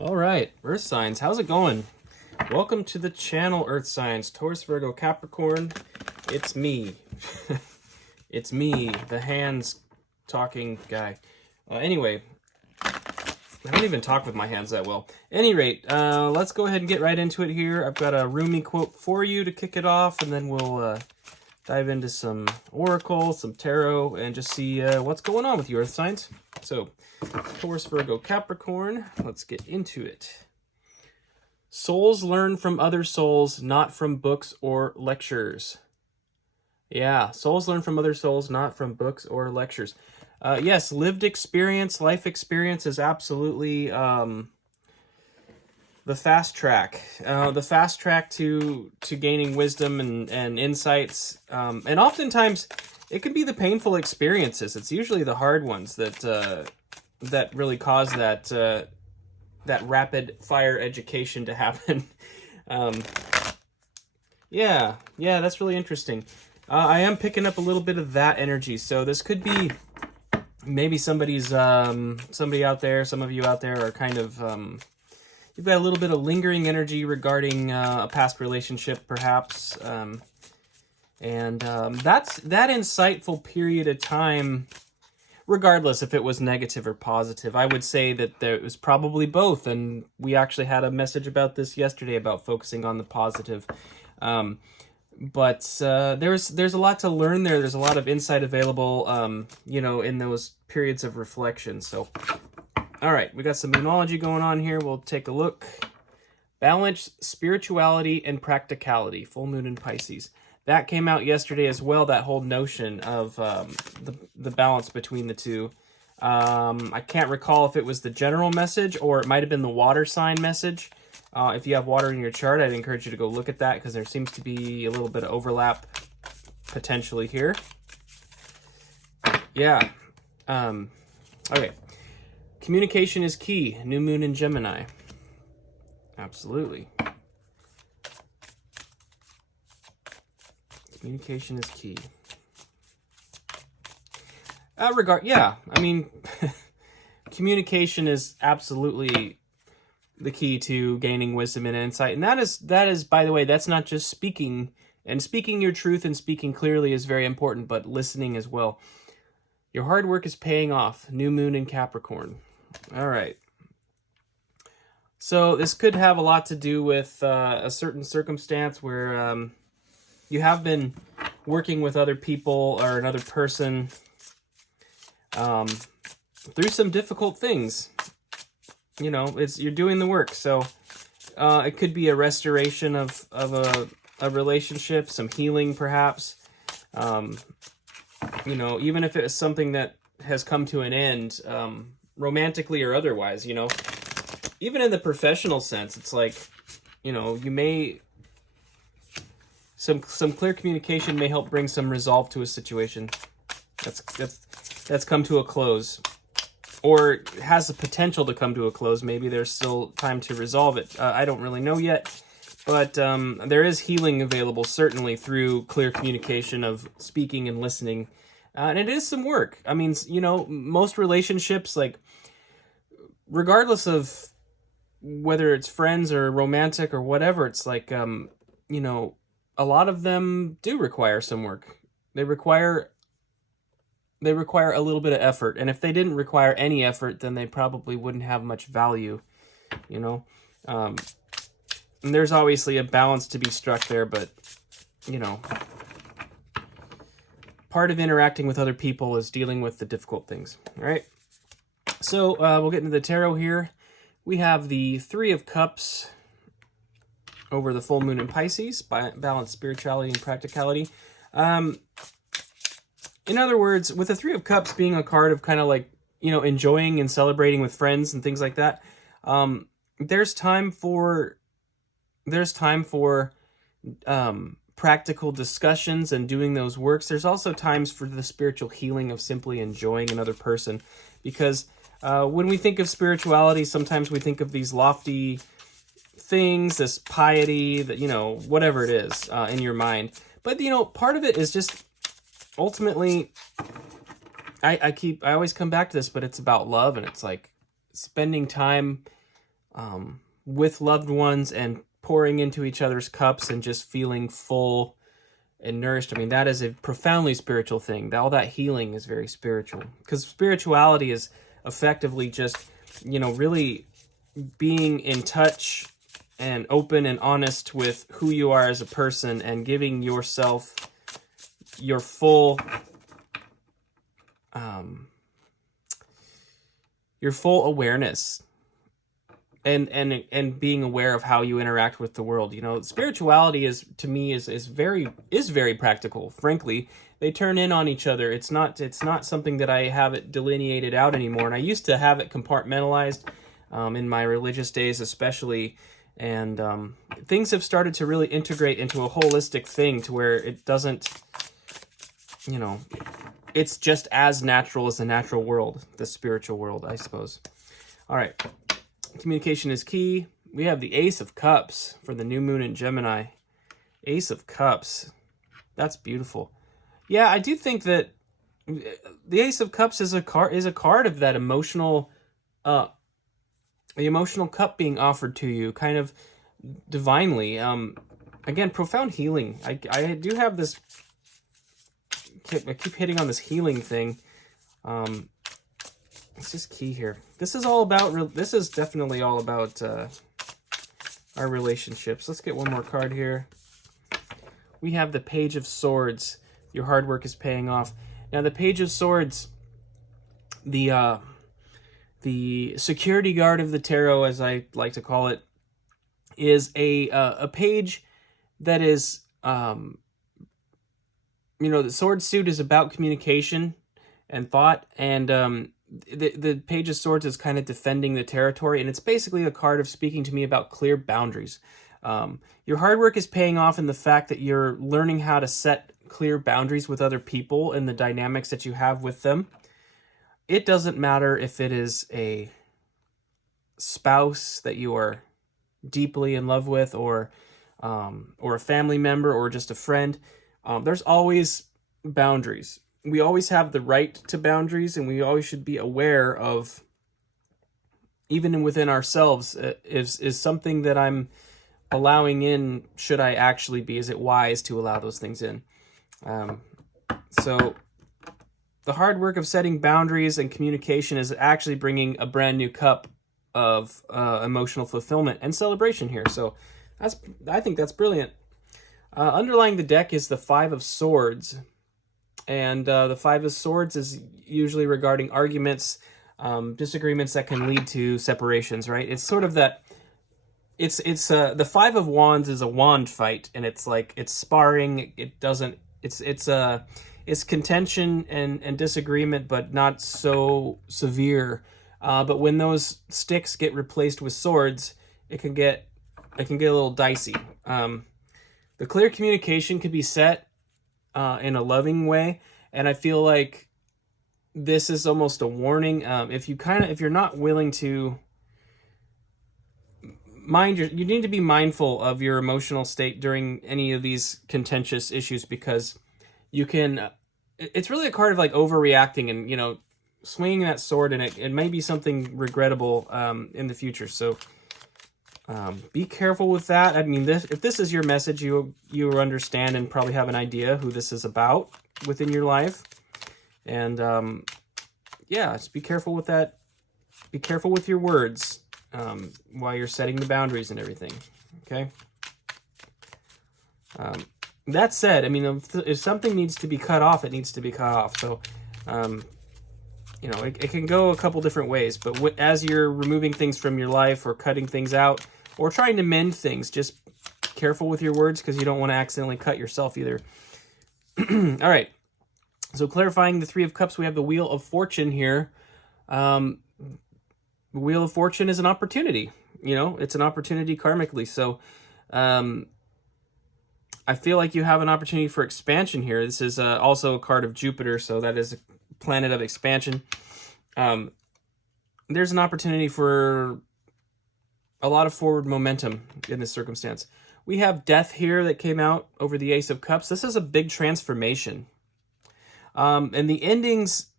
All right, Earth signs, how's it going? Welcome to the channel, Earth signs, Taurus, Virgo, Capricorn. It's me. It's me, the hands talking guy. Anyway, I don't even talk with my hands that well. Any rate, let's go ahead and get right into it here. I've got a Rumi quote for you to kick it off, and then we'll dive into some oracle, some tarot, and just see what's going on with you, Earth signs. So, Taurus, Virgo, Capricorn, let's get into it. Souls learn from other souls, not from books or lectures. Yeah, souls learn from other souls, not from books or lectures. Yes, lived experience, life experience is absolutely the fast track. The fast track to gaining wisdom and insights. And oftentimes, it can be the painful experiences. It's usually the hard ones that that really cause that rapid fire education to happen. Yeah, that's really interesting. I am picking up a little bit of that energy, so this could be maybe somebody out there, some of you out there are kind of, you've got a little bit of lingering energy regarding a past relationship, perhaps, and that's that insightful period of time, regardless if it was negative or positive. I would say that there was probably both, and we actually had a message about this yesterday about focusing on the positive. But there's a lot to learn there. There's a lot of insight available, in those periods of reflection. So, all right, we got some moonology going on here. We'll take a look. Balance, spirituality, and practicality. Full moon in Pisces. That came out yesterday as well, that whole notion of the balance between the two. I can't recall if it was the general message or it might have been the water sign message. If you have water in your chart, I'd encourage you to go look at that because there seems to be a little bit of overlap potentially here. Yeah. Okay. Communication is key. New moon in Gemini. Absolutely. Communication is key. Communication is absolutely the key to gaining wisdom and insight. And that is, by the way, that's not just speaking, and speaking your truth and speaking clearly is very important, but listening as well. Your hard work is paying off. New moon in Capricorn. All right. So this could have a lot to do with a certain circumstance where you have been working with other people or another person through some difficult things. You know, you're doing the work, so it could be a restoration of a relationship, some healing perhaps. Even if it's something that has come to an end, romantically or otherwise, even in the professional sense, it's like, you may, some clear communication may help bring some resolve to a situation that's come to a close, or has the potential to come to a close. Maybe there's still time to resolve it. I don't really know yet, but there is healing available, certainly, through clear communication of speaking and listening. And it is some work. I mean, most relationships, like, regardless of whether it's friends or romantic or whatever, it's like, a lot of them do require some work. They require a little bit of effort. And if they didn't require any effort, then they probably wouldn't have much value, And there's obviously a balance to be struck there, but, part of interacting with other people is dealing with the difficult things, all right? So we'll get into the tarot here. We have the Three of Cups over the full moon in Pisces, balance, spirituality, and practicality. In other words, with the Three of Cups being a card of kind of like, enjoying and celebrating with friends and things like that, there's time for practical discussions and doing those works. There's also times for the spiritual healing of simply enjoying another person, because when we think of spirituality, sometimes we think of these lofty things, this piety, that, whatever it is in your mind. But, part of it is just ultimately, I always come back to this, but it's about love, and it's like spending time with loved ones and pouring into each other's cups and just feeling full and nourished. I mean, that is a profoundly spiritual thing. All that healing is very spiritual, because spirituality is effectively just, really being in touch and open and honest with who you are as a person and giving yourself your full awareness and being aware of how you interact with the world. Spirituality is, to me, is very practical. Frankly, they turn in on each other. It's not something that I have it delineated out anymore. And I used to have it compartmentalized in my religious days, especially. And things have started to really integrate into a holistic thing, to where it doesn't, it's just as natural as the natural world, the spiritual world, I suppose. All right. Communication is key. We have the Ace of Cups for the new moon in Gemini. Ace of Cups. That's beautiful. Yeah, I do think that the Ace of Cups is a card of that emotional, the emotional cup being offered to you, kind of divinely. Again, profound healing. I do have this. I keep hitting on this healing thing. It's just key here. This is all about. This is definitely all about our relationships. Let's get one more card here. We have the Page of Swords. Your hard work is paying off. Now, the Page of Swords, the security guard of the tarot, as I like to call it, is a page that is, the sword suit is about communication and thought, and the Page of Swords is kind of defending the territory, and it's basically a card of speaking to me about clear boundaries. Your hard work is paying off in the fact that you're learning how to set clear boundaries with other people and the dynamics that you have with them. It doesn't matter if it is a spouse that you are deeply in love with, or a family member, or just a friend. There's always boundaries. We always have the right to boundaries, and we always should be aware of, even within ourselves, is something that I'm allowing in. Should I actually be? Is it wise to allow those things in? So the hard work of setting boundaries and communication is actually bringing a brand new cup of emotional fulfillment and celebration here. So I think that's brilliant. Underlying the deck is the Five of Swords. And the Five of Swords is usually regarding arguments, disagreements that can lead to separations, right? It's sort of that. It's the Five of Wands is a wand fight, and it's like it's sparring. It doesn't. It's contention and disagreement, but not so severe. But when those sticks get replaced with swords, it can get a little dicey. The clear communication can be set in a loving way, and I feel like this is almost a warning. If you're not willing to you need to be mindful of your emotional state during any of these contentious issues, because you can. It's really a card of like overreacting and swinging that sword, and it may be something regrettable in the future. So be careful with that. I mean, if this is your message, you understand and probably have an idea who this is about within your life. And just be careful with that. Be careful with your words while you're setting the boundaries and everything. Okay. That said, I mean, if something needs to be cut off, it needs to be cut off. So, it can go a couple different ways. But as you're removing things from your life, or cutting things out, or trying to mend things, just careful with your words, because you don't want to accidentally cut yourself either. All right. So clarifying the Three of Cups, we have the Wheel of Fortune here. The Wheel of Fortune is an opportunity. It's an opportunity karmically. So I feel like you have an opportunity for expansion here. This is also a card of Jupiter, so that is a planet of expansion. There's an opportunity for a lot of forward momentum in this circumstance. We have Death here that came out over the Ace of Cups. This is a big transformation. And the endings,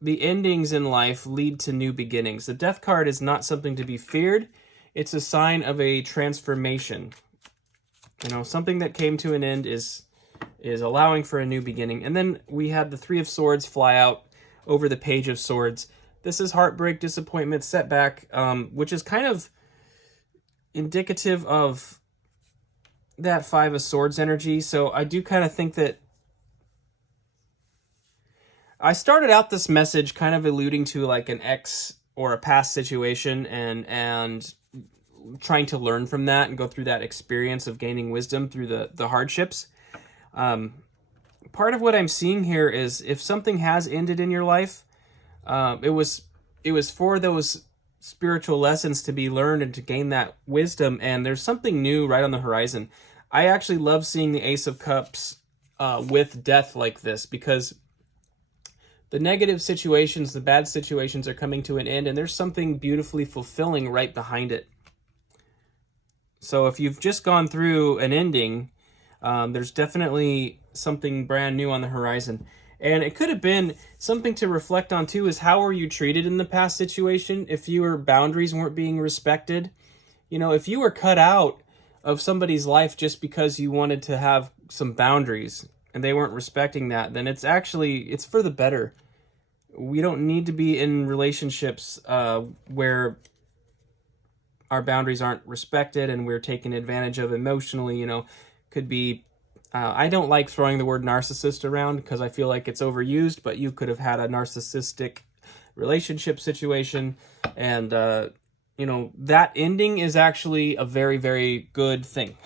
the endings in life lead to new beginnings. The Death card is not something to be feared. It's a sign of a transformation. You know, something that came to an end is allowing for a new beginning. And then we had the Three of Swords fly out over the Page of Swords. This is heartbreak, disappointment, setback, which is kind of indicative of that Five of Swords energy. So I do kind of think that I started out this message kind of alluding to like an ex or a past situation and trying to learn from that and go through that experience of gaining wisdom through the hardships. Part of what I'm seeing here is if something has ended in your life, it was for those spiritual lessons to be learned and to gain that wisdom, and there's something new right on the horizon. I actually love seeing the Ace of Cups with death like this, because the negative situations, the bad situations are coming to an end, and there's something beautifully fulfilling right behind it. So if you've just gone through an ending, there's definitely something brand new on the horizon. And it could have been something to reflect on too, is how were you treated in the past situation? If your boundaries weren't being respected, you know, if you were cut out of somebody's life just because you wanted to have some boundaries and they weren't respecting that, then it's for the better. We don't need to be in relationships where our boundaries aren't respected and we're taken advantage of emotionally. You know, could be, I don't like throwing the word narcissist around because I feel like it's overused, but you could have had a narcissistic relationship situation, and you know, that ending is actually a very, very good thing.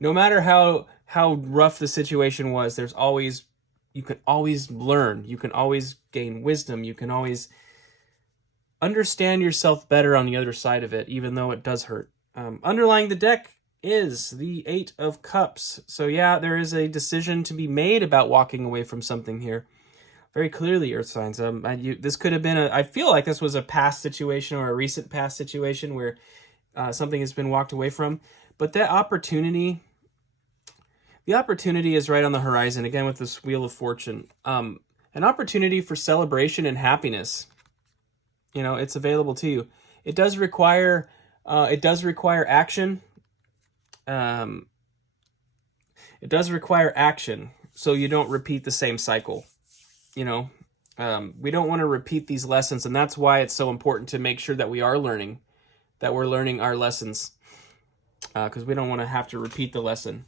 No matter how rough the situation was, you can always learn, you can always gain wisdom, you can always understand yourself better on the other side of it, even though it does hurt. Underlying the deck is the Eight of Cups. So yeah, there is a decision to be made about walking away from something here. Very clearly, Earth signs. This could have been I feel like this was a past situation or a recent past situation where something has been walked away from. But that opportunity, the opportunity is right on the horizon, again with this Wheel of Fortune. An opportunity for celebration and happiness. You know, it's available to you. It does require action. It does require action, so you don't repeat the same cycle. You know, we don't want to repeat these lessons, and that's why it's so important to make sure that we are learning, that we're learning our lessons, because we don't want to have to repeat the lesson.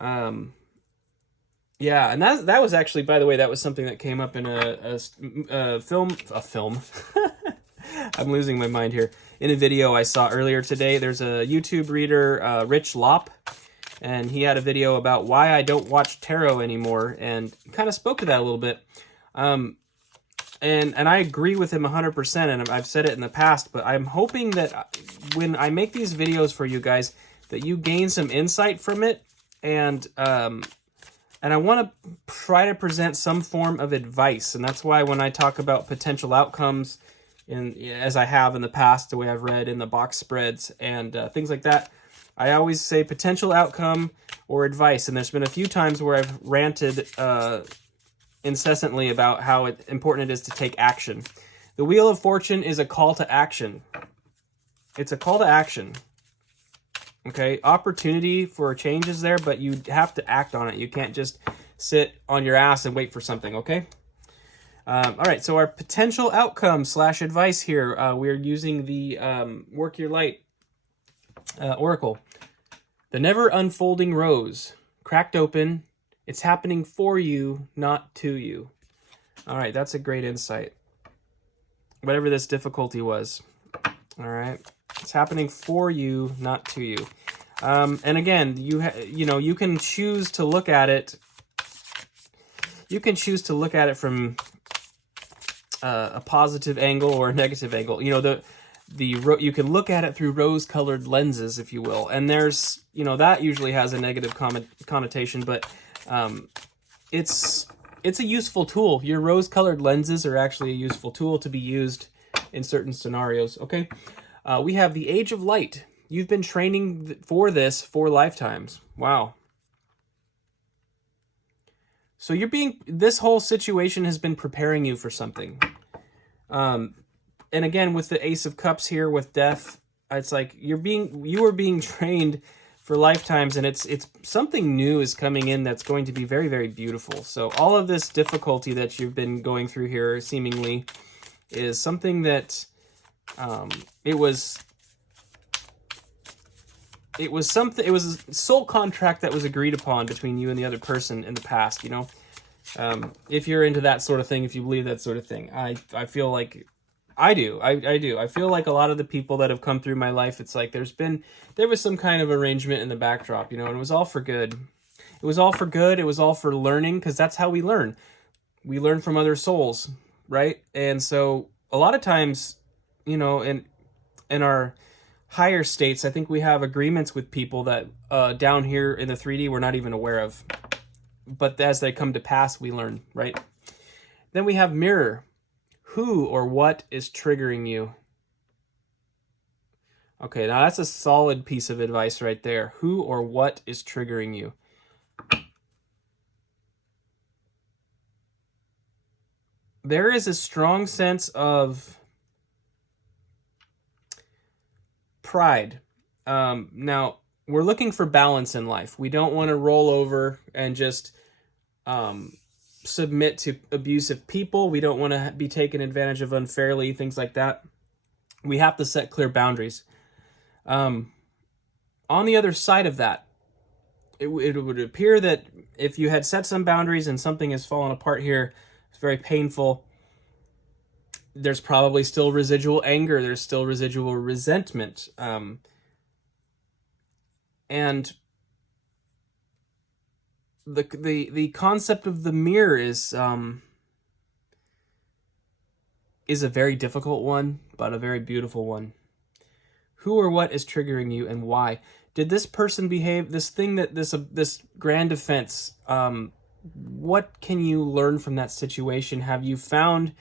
Yeah, and that was actually, by the way, that was something that came up in a film. I'm losing my mind here. In a video I saw earlier today, there's a YouTube reader, Rich Lopp, and he had a video about why I don't watch tarot anymore, and kind of spoke to that a little bit. And I agree with him 100%, and I've said it in the past, but I'm hoping that when I make these videos for you guys, that you gain some insight from it, and I want to try to present some form of advice, and that's why when I talk about potential outcomes, as I have in the past, the way I've read in the box spreads and things like that, I always say potential outcome or advice, and there's been a few times where I've ranted incessantly about how important it is to take action. The Wheel of Fortune is a call to action. It's a call to action. Okay, opportunity for change is there, but you have to act on it. You can't just sit on your ass and wait for something, okay? All right, so our potential outcome / advice here, we're using the Work Your Light Oracle. The never unfolding rose, cracked open. It's happening for you, not to you. All right, that's a great insight. Whatever this difficulty was. All right, it's happening for you, not to you. And again, you can choose to look at it. You can choose to look at it from a positive angle or a negative angle. You know, you can look at it through rose-colored lenses, if you will, and there's, that usually has a negative connotation, but it's a useful tool. Your rose-colored lenses are actually a useful tool to be used in certain scenarios. Okay, we have the Age of Light. You've been training for this for lifetimes. Wow. So this whole situation has been preparing you for something. And again, with the Ace of Cups here with death, it's like you are being trained for lifetimes, and it's something new is coming in that's going to be very, very beautiful. So all of this difficulty that you've been going through here, seemingly, is something that it was a soul contract that was agreed upon between you and the other person in the past, you know. If you're into that sort of thing, if you believe that sort of thing, I feel like I do. I do. I feel like a lot of the people that have come through my life, it's like there was some kind of arrangement in the backdrop, you know, and it was all for good. It was all for good. It was all for learning, because that's how we learn. We learn from other souls, right? And so a lot of times, you know, in our higher states, I think we have agreements with people that down here in the 3D we're not even aware of. But as they come to pass, we learn, right? Then we have mirror. Who or what is triggering you? Okay, now that's a solid piece of advice right there. Who or what is triggering you? There is a strong sense of pride. Now, we're looking for balance in life. We don't want to roll over and just submit to abusive people. We don't want to be taken advantage of unfairly, things like that. We have to set clear boundaries. On the other side of that, it would appear that if you had set some boundaries and something has fallen apart here, it's very painful. There's probably still residual anger. There's still residual resentment. And the concept of the mirror is a very difficult one, but a very beautiful one. Who or what is triggering you, and why? Did this person behave, this grand offense, what can you learn from that situation? Have you found,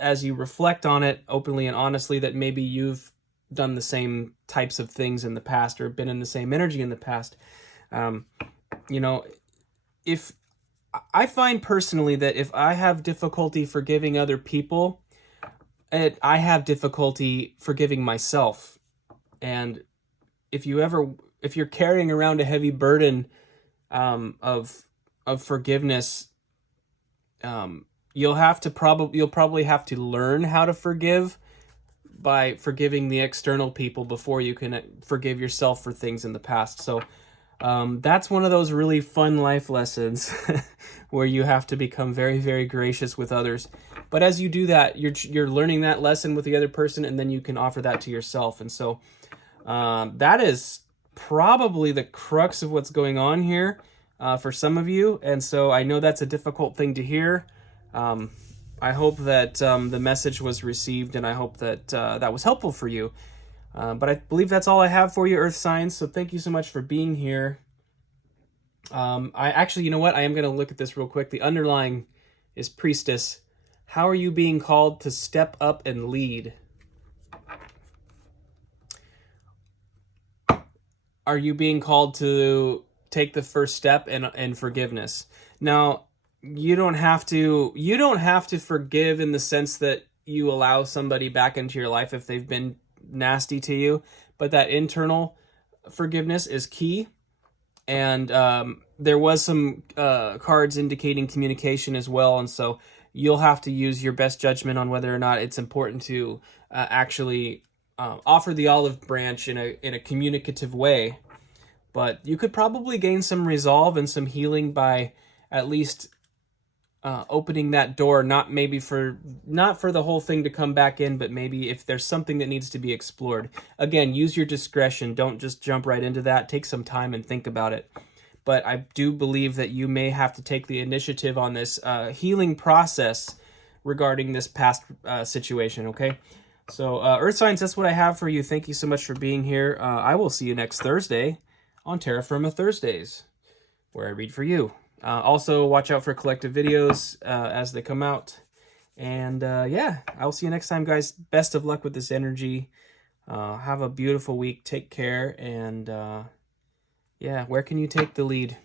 as you reflect on it openly and honestly, that maybe you've done the same types of things in the past, or been in the same energy in the past? You know, if I find personally that if I have difficulty forgiving other people, I have difficulty forgiving myself. And if you're carrying around a heavy burden of forgiveness, you'll probably have to learn how to forgive by forgiving the external people before you can forgive yourself for things in the past. So that's one of those really fun life lessons where you have to become very, very gracious with others. But as you do that, you're learning that lesson with the other person, and then you can offer that to yourself. And so that is probably the crux of what's going on here for some of you. And so I know that's a difficult thing to hear. I hope that the message was received, and I hope that that was helpful for you. But I believe that's all I have for you, Earth Signs. So thank you so much for being here. You know what? I am going to look at this real quick. The underlying is Priestess. How are you being called to step up and lead? Are you being called to take the first step in forgiveness? Now, you don't have to forgive in the sense that you allow somebody back into your life if they've been nasty to you, but that internal forgiveness is key. And there was some cards indicating communication as well, and so you'll have to use your best judgment on whether or not it's important to actually offer the olive branch in a communicative way. But you could probably gain some resolve and some healing by at least opening that door, not for the whole thing to come back in, but maybe if there's something that needs to be explored. Again, use your discretion. Don't just jump right into that. Take some time and think about it. But I do believe that you may have to take the initiative on this healing process regarding this past situation, okay? So, Earth Signs, that's what I have for you. Thank you so much for being here. I will see you next Thursday on Terra Firma Thursdays, where I read for you. Also, watch out for collective videos as they come out. And yeah, I'll see you next time, guys. Best of luck with this energy. Have a beautiful week. Take care. And yeah, where can you take the lead?